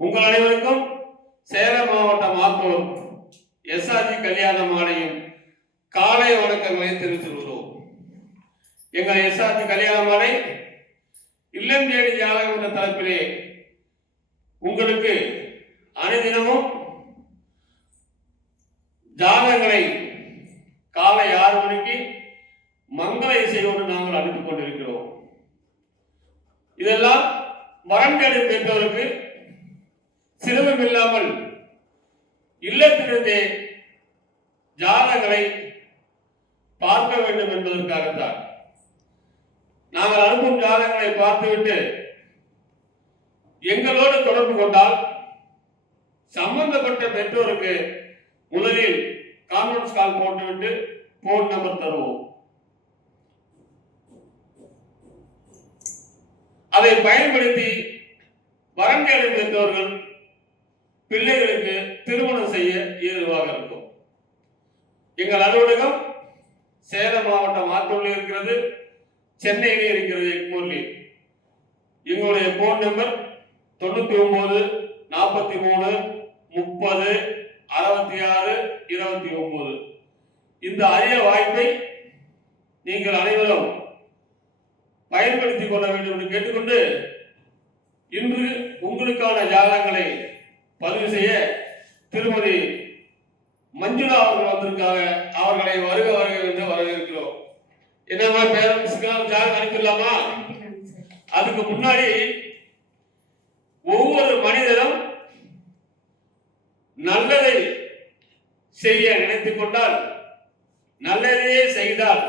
உங்கள் அனைவருக்கும் சேலம் மாவட்டம் ஆத்தூர் எஸ்ஆர்ஜி கல்யாண மாலையும் காலை வணக்கங்களை தெரிவித்துக் கொள்வோம். எங்கள் எஸ்ஆர்ஜி கல்யாண மாலை இல்லம் தேடி ஜாதகம் என்ற தலைப்பிலே உங்களுக்கு அனுதினமும் ஜாதகங்களை காலை 6 மணிக்கு மங்கள இசையோடு நாங்கள் அனுப்பிக் கொண்டிருக்கிறோம். இதெல்லாம் வரன் தேடும் பெற்றோருக்கு சிரமம் இல்லாமல் இல்லத்திலிருந்தே ஜாதகங்களை பார்க்க வேண்டும் என்பதற்காகத்தான். நாங்கள் அனுப்பும் ஜாதகங்களை பார்த்துவிட்டு எங்களோடு தொடர்பு கொண்டால் சம்பந்தப்பட்ட பெற்றோருக்கு முதலில் கான்ஃபரன்ஸ் கால் போட்டுவிட்டு போன் நம்பர் தருவோம். அதை பயன்படுத்தி வரன் தேடும் பெற்றோர்கள் பிள்ளைகளுக்கு திருமணம் செய்ய ஏதுவாக இருக்கும். எங்கள் அலுவலகம் சேலம் மாவட்டம் ஆத்தூரில் இருக்கிறது, சென்னையிலே இருக்கிறது எக்மூரில். எங்களுடைய போன் நம்பர் 99 43 30 66 29. இந்த அரிய வாய்ப்பை நீங்கள் அனைவரும் பயன்படுத்திக் கொள்ள வேண்டும் என்று கேட்டுக்கொண்டு, இன்று உங்களுக்கான ஜாதகங்களை பதிவு செய்ய திருமதி மஞ்சுளா அவர்கள் வந்திருக்காங்க. அவர்களை வருக வருக என்று வரவேற்கிறோம். என்னமா பேரண்ட்ஸ்க்கு ஜாதகம் அனுப்பிடலாமா? அதுக்கு முன்னாடி ஒவ்வொரு மனிதனும் நல்லதை செய்ய நினைத்துக் கொண்டால், நல்லதையே செய்தால்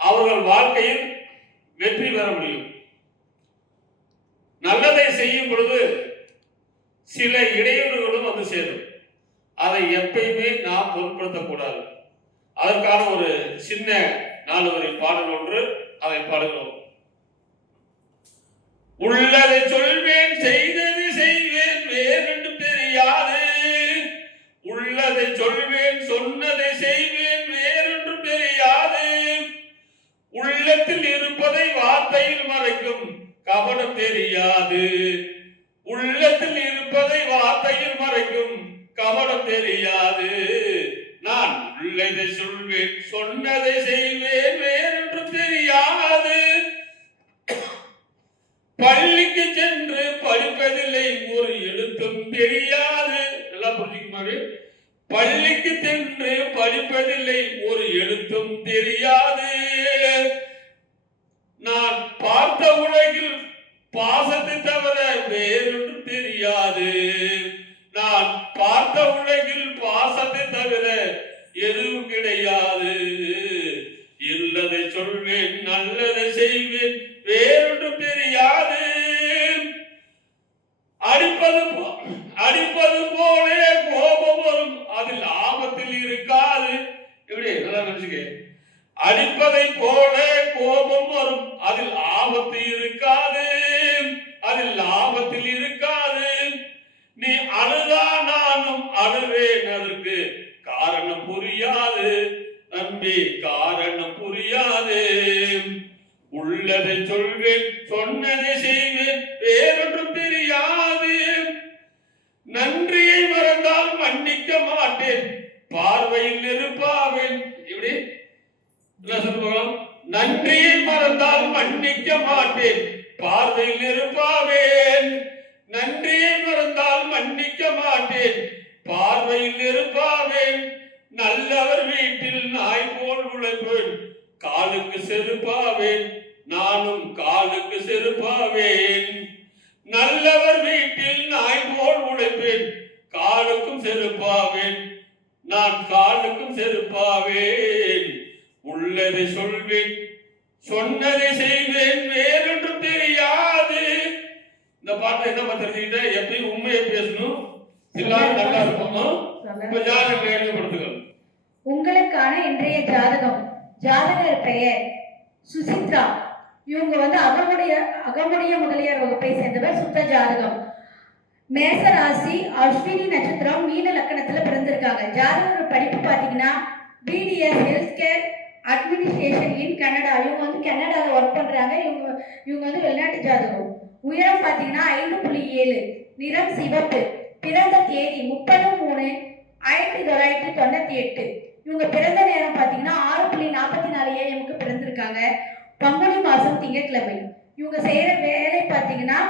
அவர்கள் வாழ்க்கையில் வெற்றி பெற முடியும். நல்லதை செய்யும் பொழுது சில இடையூறுகளும் வந்து சேரும். அதை எப்பயுமே நாம் பொருட்படுத்தக்கூடாது. அதற்கான ஒரு சின்ன 4 வரி பாடல் ஒன்று, அதை பாடுகிறோம். உள்ளதை சொல்வேன், செய்தது செய்வேன், வேறென்று தெரியாது. உள்ளதை சொல்வேன், சொன்னதை செய்வேன், வேறென்று தெரியாது. உள்ளத்தில் இருப்பதை வார்த்தையில் மறைக்கும் கபடம் தெரியாது. உள்ளத்தில் இருப்பதை வார்த்தையில் மறைக்கும் கபடம் தெரியாது. நான் உள்ளதை சொல்வேன், சொன்னதை செய்வேன், வேறென்று தெரியாது. பள்ளிக்கு சென்று படிப்பதில்லை, ஒரு எழுத்தும் தெரியாது. நல்லா புரிஞ்சுக்குமாறு, பள்ளிக்கு சென்று படிப்பதில்லை, ஒரு எழுத்தும் தெரியாது. நான் பார்த்த உலகில் பாசத்தை தவிர வேறொன்று தெரியாது. நான் பார்த்த உலகில் பாசத்தை தவிர எதுவும் கிடையாது. இல்லதை சொல்வேன், நல்லதை செய்வேன், வேறொன்று தெரியாது. அடிப்பது போலே கோபம் வரும், அதில் ஆபத்தில் இருக்காது. எப்படி நல்லா நினைச்சுக்க. அடிப்பதை போல கோபம் வரும், அதில் ஆபத்து இருக்காது. அதில் ஆபத்தில் இருக்காது. நீ அழுதா நானும் அழுவேன், அதற்கு காரணம் புரியாது. நம்பி காரணம் புரியாது. உள்ளதை சொல்வேன், சொன்னதை செய்வேன், வேறொன்றும் தெரியாது. நன்றியை மறந்தால் மன்னிக்க மாட்டேன், பார்வையில் நெருப்பாவேன். இப்படி நன்றியை மறந்தால் மன்னிக்க மாட்டேன், பார்வையில் நெருப்பாவேன். நன்றியை மறந்தால் மன்னிக்க மாட்டேன், பார்வையில் நெருப்பாவேன். நல்லவர் வீட்டில் நாய் போல் உழைப்பேன், காலுக்கு செருப்பாவேன், நானும் காலுக்கு செருப்பாவேன். நல்லவர் வீட்டில் நாய் போல் உழைப்பேன், காலுக்கும் செருப்பாவேன், நான் காலுக்கும் செருப்பாவேன். உள்ளதை சொல்வேன், சொன்னதை செய்வேன், வேறொன்றும் தெரியாது. இந்த பாட்டை என்ன தெரிஞ்சுக்கிட்ட, எப்பயும் உண்மையை பேசணும், எல்லாரும் நல்லா இருக்கணும். இப்ப ஜாதகம் எழுதப்படுத்துங்கள். உங்களுக்கான இன்றைய ஜாதகம். ஜாதகர் பெயர் சுசித்ரா. இவங்க அகமுடைய முதலியார் வகுப்பை சேர்ந்தவர். சுத்த ஜாதகம். மேச ராசி, அஸ்வினி நட்சத்திரம், மீன லக்கணத்துல பிறந்திருக்காங்க. ஜாதகர் படிப்பு பாத்தீங்கன்னா BDS ஹெல்த் கேர் அட்மினிஸ்ட்ரேஷன் இன் கனடா. இவங்க கனடாவில் ஒர்க் பண்றாங்க. இவங்க வெளிநாட்டு ஜாதகம். உயரம் பார்த்தீங்கன்னா 5.7, நிறம் சிவப்பு, பிறந்த தேதி 30/3/1998. இவங்க பிறந்த நேரம் பார்த்தீங்கன்னா 6:44 AM பிறந்திருக்காங்க. பங்குனி மாதம் திங்கட்கிழமை. இவங்க செய்கிற வேலை பார்த்தீங்கன்னா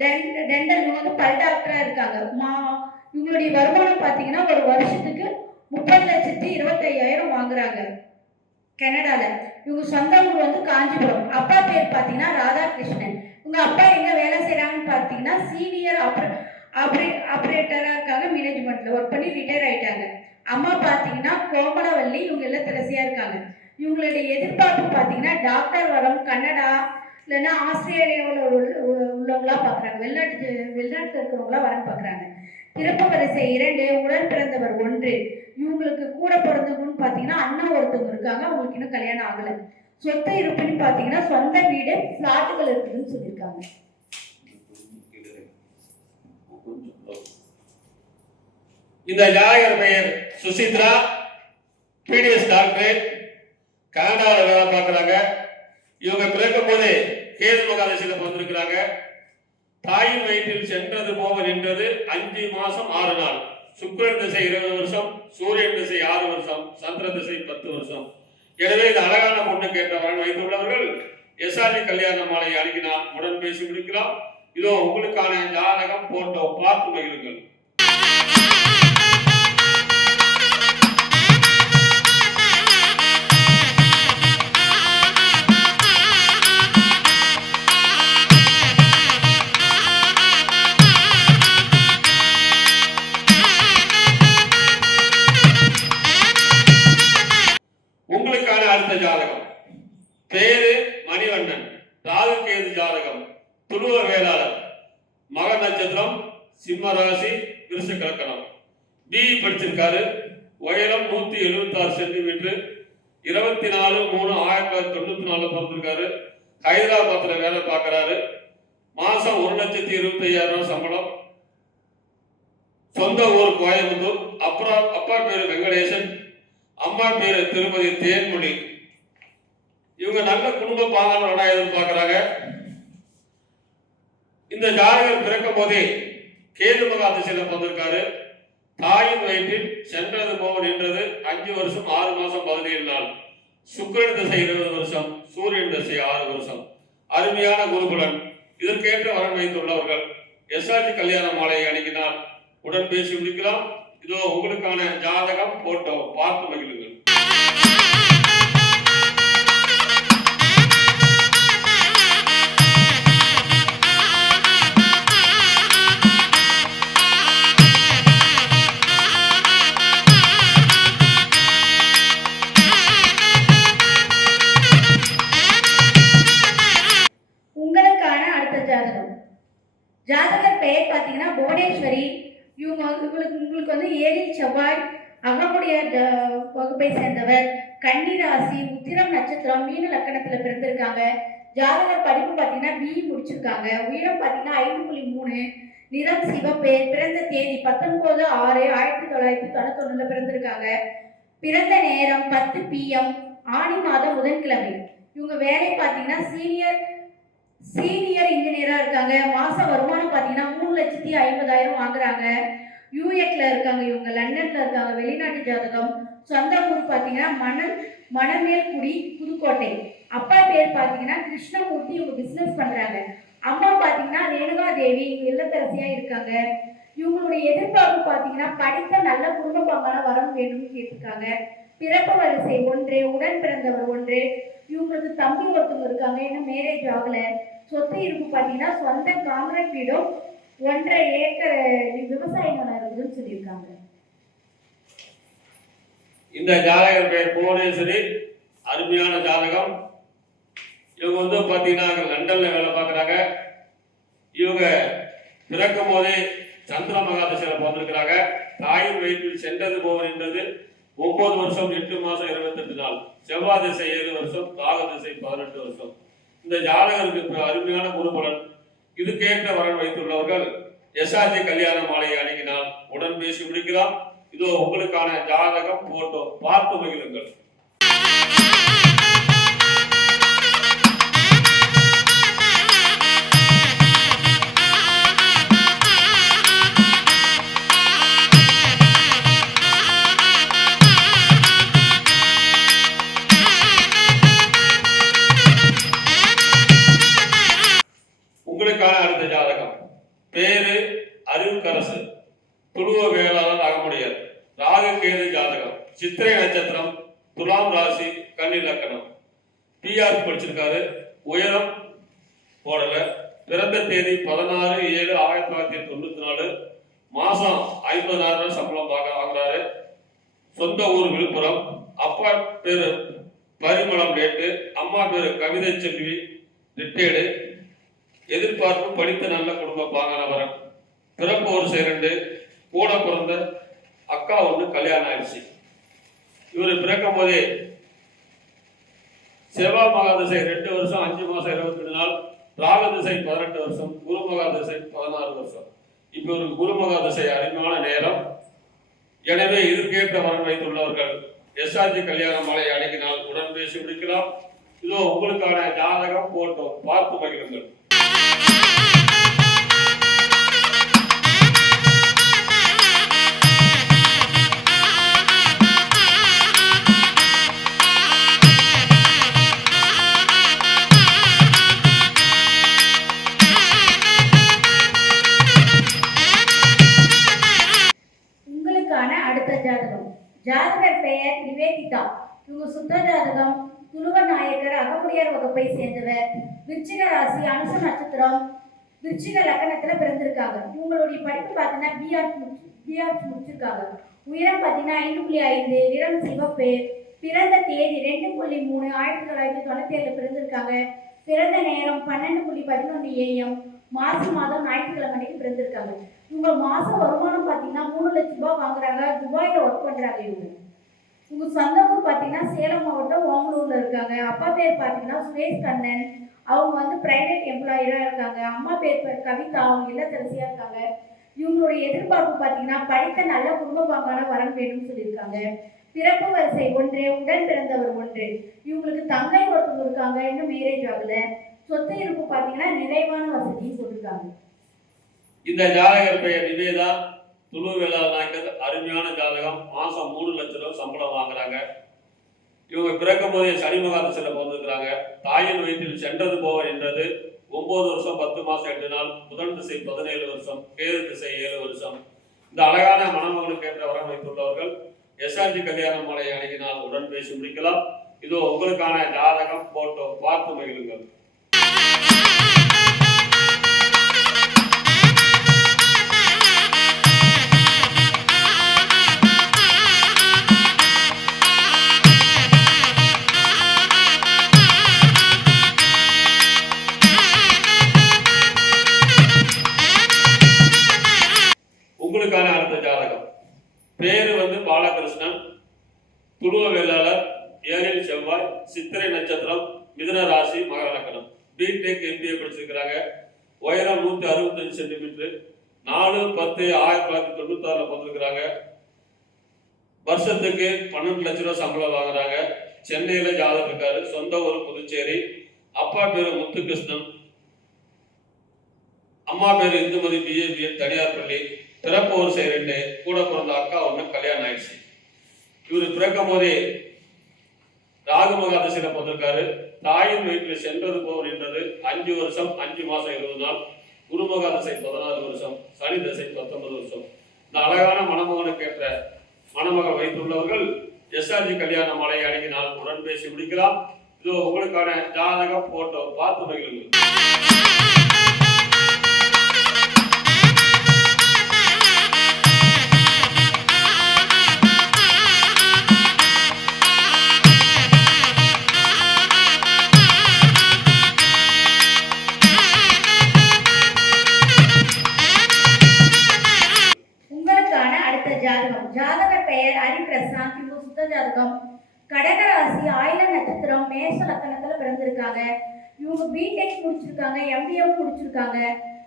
டென்டல், இவங்க வந்து பல் டாக்டராக இருக்காங்க. இவங்களுடைய வருமானம் பார்த்தீங்கன்னா ஒரு வருஷத்துக்கு 30,25,000 வாங்குறாங்க கனடாவில். இவங்க சொந்த ஊர் வந்து காஞ்சிபுரம். அப்பா பேர் பார்த்தீங்கன்னா ராதாகிருஷ்ணன். இவங்க அப்பா எங்கே வேலை செய்கிறாங்கன்னு பார்த்தீங்கன்னா சீனியர் ஆப்ரேட்டராக இருக்காங்க. மேனேஜ்மெண்ட்டில் ஒர்க் பண்ணி ரிட்டையர் ஆகிட்டாங்க. அம்மா பார்த்தீங்கன்னா கோமலவல்லி. இவங்க எல்லாம் திரசியாக இருக்காங்க. இவங்களுடைய எதிர்பார்ப்பு பார்த்தீங்கன்னா டாக்டர் வரம், கன்னடா இல்லைன்னா ஆஸ்திரேலியாவில் உள்ளவங்களா பார்க்குறாங்க. வெளிநாட்டில் இருக்கிறவங்களா வரன்னு பார்க்குறாங்க. பிறப்பு வரிசை 2, உடன் பிறந்தவர் 1. இவங்களுக்கு கூட பிறந்தவங்கன்னு பார்த்தீங்கன்னா அண்ணா ஒருத்தவங்க இருக்காங்க. அவங்களுக்கு இன்னும் கல்யாணம் ஆகலை. சொத்து இருப்புன்னு பார்த்தீங்கன்னா சொந்த வீடு, பிளாட்டுகள் இருக்குதுன்னு சொல்லியிருக்காங்க. இந்த ஜாதகர் பெயர் சுசித்ரா, பிடிஎஸ் டாக்டர், கனடாவில் வேலை பார்க்குறாங்க. இவங்க பிறக்கும் போது கேது மகாதசியில பிறந்திருக்கிறாங்க. தாயின் வயிற்றில் சென்றது போக நின்றது 5 மாசம் 6 நாள். சுக்கிரன் திசை 20 வருஷம், சூரியன் திசை 6 வருஷம், சந்திர திசை 10 வருஷம். எனவே இந்த அழகான பொண்ணு கேட்ட வரன் வைத்துள்ளவர்கள் எஸ்ஆர்ஜி கல்யாண மாலை அணுகினால் உடன் பேசி முடிக்கலாம். இதோ உங்களுக்கான ஜாதகம் போட்டோ பார்த்து மகிழுங்கள். உங்களுக்கான அடுத்த ஜாதகம் பேரு மணிவண்ணன், ராகு கேது ஜாதகம், துருவ வேளாளர், மக நட்சத்திரம், சிம்ம ராசி, விருஷ கலக்கணம். பிஇ படிச்சிருக்காரு. உயரம் 176 சென்டிமீட்டர். 24/3/1994 பிறந்திருக்காரு. ஹைதராபாத்ல வேலை பார்க்கிறாரு. மாசம் 1,25,000 சம்பளம். சொந்த ஊர் கோயம்புத்தூர். அப்புறம் அப்பா பேரு வெங்கடேசன், அம்மா பேரு திருமதி தேன்மொழி. இவங்க நல்ல குடும்ப பாங்கான எதிர்பார்க்கிறாங்க. இந்த ஜாதகர் பிறக்கும் போதே கேது மகாதசியில பிறந்திருக்காரு. தாயின் வயிற்றில் சென்றது போக நின்றது 5 வருஷம் 6 மாசம் 17 நாள். சுக்கிரன் திசை 20 வருஷம், சூரியன் திசை 6 வருஷம். அருமையான குருகுலன். இதற்கேற்ற வரன் வைத்துள்ளவர்கள் எஸ்ஆர்ஜி கல்யாண மாலையை அணுகினால் உடன் பேசி முடிக்கலாம். இதோ உங்களுக்கான ஜாதகம் போட்டோ பார்த்து மகிழுங்கள். உங்களுக்கான அடுத்த ஜாதகம். ஜாதகர் பெயர் பார்த்தீங்கன்னா புவனேஸ்வரி. உங்களுக்கு வந்து 7 செவ்வாய், அகமுடைய வகுப்பை சேர்ந்தவர், கன்னி ராசி, உத்திரம் நட்சத்திரம், மீன லக்கணத்தில் பிறந்திருக்காங்க. ஜாதகர் படிப்பு பார்த்தீங்கன்னா பிஇ முடிச்சிருக்காங்க. உயரம் பார்த்தீங்கன்னா 5.3, நிறம் சிவப்பு, பிறந்த தேதி 19/6/1991 பிறந்திருக்காங்க. பிறந்த நேரம் 10 PM, ஆணி மாதம் புதன்கிழமை. இவங்க வேலை பார்த்தீங்கன்னா சீனியர் இன்ஜினியரா இருக்காங்க. மாச வருமானம் பார்த்தீங்கன்னா 3,50,000 வாங்குறாங்க. யூஎக்ல இருக்காங்க. இவங்க லண்டன்ல இருக்காங்க. வெளிநாட்டு ஜாதகம். சொந்த ஊர் பார்த்தீங்கன்னா மணமேல்குடி, புதுக்கோட்டை. அப்பா பேர் பார்த்தீங்கன்னா கிருஷ்ணமூர்த்தி. இவங்க பிசினஸ் பண்றாங்க. அம்மா பார்த்தீங்கன்னா ரேணுகா தேவி. இவங்க இல்லத்தரசியா இருக்காங்க. இவங்களுடைய எதிர்பார்ப்பு பார்த்தீங்கன்னா படித்த நல்ல குடும்ப பங்கான வரம் வேணும்னு கேட்டிருக்காங்க. பிறப்பு வரிசை 1, உடன் பிறந்தவர் 1. இவங்களுக்கு தம்பி ஒருத்தவங்க இருக்காங்க. இன்னும் மேரேஜ் ஆகல. சொத்து இருப்பு பார்த்தீங்கன்னா சொந்த காங்கிரீட் வீடும் 1.5 ஏக்கர் விவசாய நிலம் இருக்குதுன்னு சொல்லியிருக்காங்க. இந்த ஜாதகர் பெயர் புவனேஸ்வரி. அருமையான ஜாதகம். இவங்க வந்து பார்த்தீங்கன்னா லண்டன்ல வேலை பார்க்குறாங்க. இவங்க பிறக்கும் போதே சந்திர மகாதசியில பிறந்திருக்கிறாங்க. தாயின் வயிற்றில் சென்றது போக நின்றது 9 வருஷம் 8 மாசம் 28 நாள். செவ்வாய் திசை 7 வருஷம், ராகு திசை 18 வருஷம். இந்த ஜாதகருக்கு அருமையான குருபலன். இதுக்கேற்ற வரன் வைத்துள்ளவர்கள் எஸ்ஆர்ஜி கல்யாண மாலையை அணுகினால் உடன் பேசி முடிக்கலாம். இதோ உங்களுக்கான ஜாதகம் போட்டோ பார்த்து மகிழுங்கள். உங்களுக்கான அடுத்த ஜாதகம். பேரு அறிவுக்கரசு, துருவ வேளாளர் அகமுடையர், ராகு கேது ஜாதகம், சித்திரை நட்சத்திரம், துலாம் ராசி, கன்னி லக்கணம், பிஆர் படிச்சிருக்காரு, உயரம் போடல, பிறந்த தேதி 16/7/1994, மாசம் 50,000 சம்பளம் வாங்குறாரு, சொந்த ஊர் விழுப்புரம், அப்பா பேரு பரிமளம் டேட்டு, அம்மா பேரு கவிதை செல்வி ரிட்டேடு, எதிர்பார்ப்பு படித்த நல்ல குடும்ப பாங்கனவரன், பிறப்பு ஒரு சேரண்டு, கூட பிறந்த அக்கா ஒன்று கல்யாணம் ஆயிடுச்சு. இவர் பிறக்கும் போதே செவ்வாய் மகாதிசை 2 வருஷம் 5 மாசம் 22 நாள், ராகு திசை 18 வருஷம், குரு மகாதிசை 16 வருஷம். இப்ப ஒரு குரு மகாதிசை அருமையான நேரம். எனவே இதற்கேற்ற வரன் வைத்துள்ளவர்கள் எஸ்ஆர்ஜி கல்யாண மாலை அடங்கினால் உடன் பேசி முடிக்கலாம். இதோ உங்களுக்கான ஜாதகம் போட்டோம், பார்த்து மகிழுங்கள். உங்களுக்கான அடுத்த ஜாதகம். ஜாதகர் பெயர் நிவேதிதா. இவங்க சுத்த ஜாதகம் துருவ நாயக்கர் அகமுடையார் வகுப்பை சேர்ந்தவர். விருச்சிக ராசி, அனுச நட்சத்திரம், விருச்சிக லக்கணத்துல பிறந்திருக்காங்க. இவங்களுடைய படிப்பு பார்த்தீங்கன்னா பிஆர் முடிச்சிருக்காங்க. உயரம் பார்த்தீங்கன்னா 5.5, நிறம் சிவப்பு, பிறந்த தேதி 2.3/1997 பிறந்திருக்காங்க. பிறந்த நேரம் 12:11 AM, மாதம் ஞாயிற்றுக்கிழமை அன்னைக்கு பிறந்திருக்காங்க. இவங்க மாசம் வருமானம் பார்த்தீங்கன்னா 3 லட்சம் ரூபாய் வாங்குறாங்க. துபாயில ஒர்க் பண்றாங்க. இவங்க சொந்த ஊர் பார்த்தீங்கன்னா சேலம் மாவட்டம் ஓமலூர்ல இருக்காங்க. அப்பா பேர் பார்த்தீங்கன்னா சுரேஷ் கண்ணன். அவங்க பிரைவேட் எம்ப்ளாயரா இருக்காங்க. அம்மா பேர் கவிதா. அவங்க இல்லத்தரசியா இருக்காங்க. இவங்களுடைய எதிர்பார்ப்பு பார்த்தீங்கன்னா படித்த நல்ல குடும்ப பாங்கான வரன் வேணும்னு சொல்லியிருக்காங்க. பிறப்பு வரிசை 1, உடன் பிறந்தவர் 1. இவங்களுக்கு தங்கை ஒருத்தவங்க இருக்காங்க, இன்னும் மேரேஜ் ஆகல. சொத்து இருப்பு பார்த்தீங்கன்னா நிறைவான வசதின்னு சொல்லியிருக்காங்க. இந்த ஜாதகர் பெயர் நிவேதா, துளு வேளாளர் நாயக்கர், அருமையான ஜாதகம். மாசம் 3 லட்சம் ரூபாய் சம்பளம் வாங்குறாங்க. இவங்க பிறக்கும் போதே சனி மகாதசையில பிறந்திருக்கிறாங்க. தாயின் வயிற்றில் சென்றது போவர் என்றது 9 வருஷம் 10 மாசம் 8 நாள், புதன் திசை 17 வருஷம், கேது திசை 7 வருஷம். இந்த அழகான மணமகனுக்கு ஏற்ற வரம் வைத்துள்ளவர்கள் எஸ்ஆர்ஜி கல்யாண மாலை அணுகினால் உடன் பேசி முடிக்கலாம். இதோ உங்களுக்கான ஜாதகம் போட்டோ, பார்த்து மகிழுங்கள். உங்களுக்கான அடுத்த ஜாதகம். பேரு பாலகிருஷ்ணன், துருவ வேளாளர், ஏழில் செவ்வாய், சித்திரை நட்சத்திரம், மிதுன ராசி, மகர லக்கணம், பிடெக் எம்பிஏ படிச்சிருக்கிறாங்க. உயரம் 165 சென்டிமீட்டர், 4/10/1996 பிறந்திருக்கிறாங்க. வருஷத்துக்கு 12 லட்சம் ரூபாய் சம்பளம் வாங்குறாங்க. சென்னையில ஜாதகம் இருக்காரு. சொந்த ஊர் புதுச்சேரி. அப்பா பேரு முத்துகிருஷ்ணன், அம்மா பேரு இந்துமதி, பிஏபிஎல், தனியார் பள்ளி. பிறப்பு ஒரு 2, கூட பிறந்த அக்கா ஒன்று கல்யாணம் ஆயிடுச்சு. இவரு பிறக்கும் போதே ராகு மகாதசையில பிறந்திருக்காரு. தாயின் வயிற்றில் சென்றது போவர் என்றது 5 வருஷம் 5 மாசம் 20 நாள், குரு மகாதசை 16 வருஷம், சனி தசை 19 வருஷம். இந்த அழகான மணமகனுக்கு ஏற்ற மணமகள் வைத்துள்ளவர்கள் எஸ்ஆர்ஜி கல்யாண மாலை அணுகினால் உடன் பேசி முடிக்கலாம். இதோ உங்களுக்கான ஜாதகம் போட்டோ, பார்த்து மகிழுங்கள். ஜாதகர் பெயர் ஹரிபிரசாந்த். இவங்க சுத்த ஜாதகம் கடகராசி, ஆயில நட்சத்திரம், மேஷ லக்கணத்துல பிறந்திருக்காங்க. இவங்க பிடெக் முடிச்சிருக்காங்க, எம்பிஏ முடிச்சிருக்காங்க.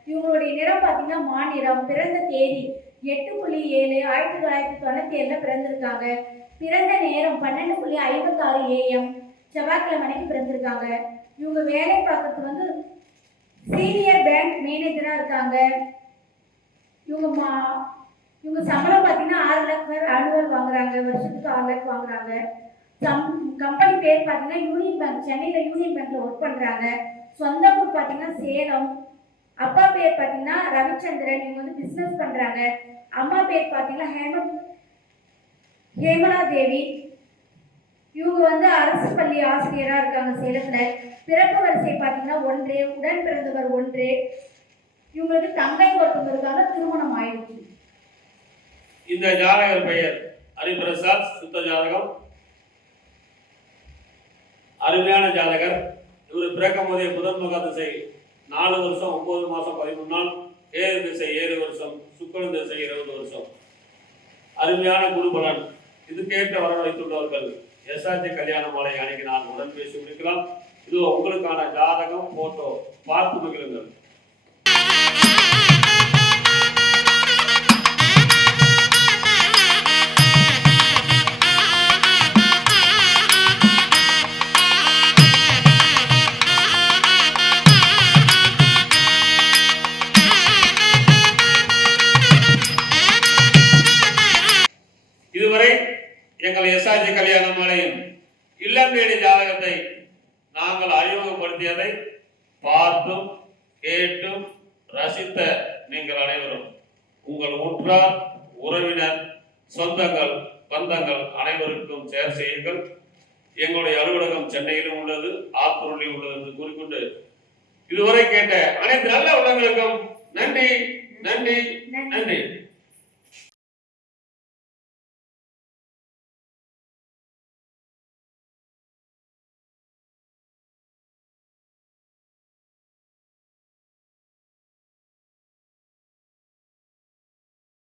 இவங்களுடைய நிறம் பார்த்தீங்கன்னா மாநிறம். பிறந்த தேதி 8.7/1997 பிறந்திருக்காங்க. பிறந்த நேரம் 12:56 AM, செவ்வாய்க்கிழமைக்கு பிறந்திருக்காங்க. இவங்க வேலை பார்க்கறது சீனியர் பேங்க் மேனேஜரா இருக்காங்க. இவங்க சம்பளம் பார்த்தீங்கன்னா 6 லட்சம் ஆனுவல் வாங்குறாங்க. வருஷத்துக்கு 6 லட்சம் வாங்குறாங்க. கம்பெனி பேர் பார்த்தீங்கன்னா யூனியன் பேங்க். சென்னையில் யூனியன் பேங்க்ல ஒர்க் பண்றாங்க. சொந்த ஊர் பார்த்தீங்கன்னா சேலம். அப்பா பாத்தீங்கன்னா ரவிச்சந்திரன், இவங்க வந்து பிசினஸ் பண்றாங்க. அம்மா பேர் பாத்தீங்கன்னா ஹேமலா தேவி, இவங்க வந்து அரசு பள்ளி ஆசிரியரா இருக்காங்க சேலத்துல. பிறப்பு வரிசை பாத்தீங்கன்னா 1, உடன் பிறந்தவர் 1, இவங்களுக்கு தங்கை ஒருத்தவங்க இருக்காங்க, திருமணம் ஆயிடுச்சு. இந்த ஜாதகர் பெயர் ஹரிபிரசாத், சுத்த ஜாதகம், அருமையான ஜாதகர். இவர் பிறக்கும் போதே புதன் முக திசை 4 வருஷம் 9 மாசம் 13 நாள், கேது திசை 7 வருஷம், சுக்கிரன் திசை 20 வருஷம். அருமையான குருபலன். இதுக்கேற்ற வரவழைத்துள்ளவர்கள் எஸ்ஆர்ஜி கல்யாண மாலை அன்னைக்கு நான் உடன் பேசி முடிக்கலாம். இது உங்களுக்கான ஜாதகம், போட்டோ பார்த்து மகிழுங்கள். இதுவரை எங்கள் எஸ்ஆர்ஜி கல்யாண மாலையின் இல்லம் தேடி ஜாதகத்தை நாங்கள் அறிமுகப்படுத்தியதை பார்த்தும் கேட்டும் ரசித்த நீங்கள் அனைவரும், உங்கள் உற்றார் உறவினர் சொந்தங்கள் பந்தங்கள் அனைவருக்கும் ஷேர் செய்யுங்கள். எங்களுடைய அலுவலகம் சென்னையிலும் உள்ளது, ஆத்தூரிலும் உள்ளது என்று கூறிக்கொண்டு இதுவரை கேட்ட அனைத்து நல்ல உள்ளங்களுக்கும் நன்றி நன்றி நன்றி.